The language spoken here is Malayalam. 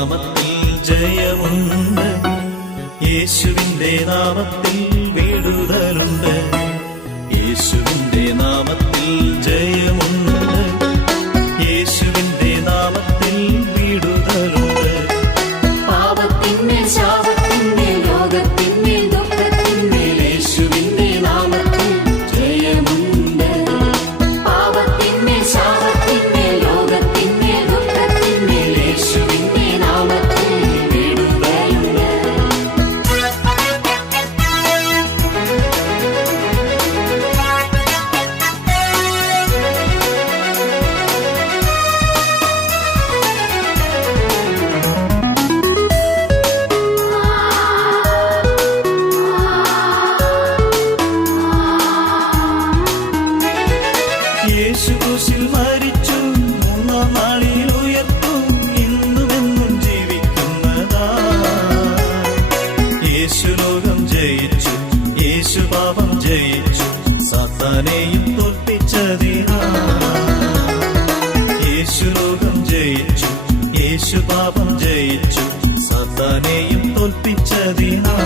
നാമത്തിൽ ജയമുണ്ട്, യേശുവിന്റെ നാമത്തിൽ വിടുതലുണ്ട്, യേശുവിന്റെ നാമത്തിൽ ജയമുണ്ട്, യേശുവിന്റെ നാമത്തിൽ വിടുതലുണ്ട്. പാപത്തിന്മേൽ ശാപത്തിന്മേൽ ലോകത്തിന്മേൽ ദുഃഖത്തിന്മേൽ യേശുവിന്റെ നാമത്തിൽ ജയമുണ്ട്. പാപത്തിന്മേൽ ശാപത്തിന്മേൽ ലോകത്തിന്മേൽ ദുഃഖത്തിന്മേൽ യേശുവിന്റെ നാമത്തിൽ വിടുതലുണ്ട്. യേശു ക്രൂശിൽ മരിച്ചു, മൂന്നാം നാളിൽ ഉയർത്തും, ഇന്നുമെന്നും ജീവിക്കുന്നതാ. യേശു ലോകം ജയിച്ചു, യേശു പാപം ജയിച്ചു, സാത്താനെയും തോൽപ്പിച്ചതിനാ. യേശു ലോകം ജയിച്ചു, യേശു പാപം ജയിച്ചു, സാത്താനെയും തോൽപ്പിച്ചതിനാ.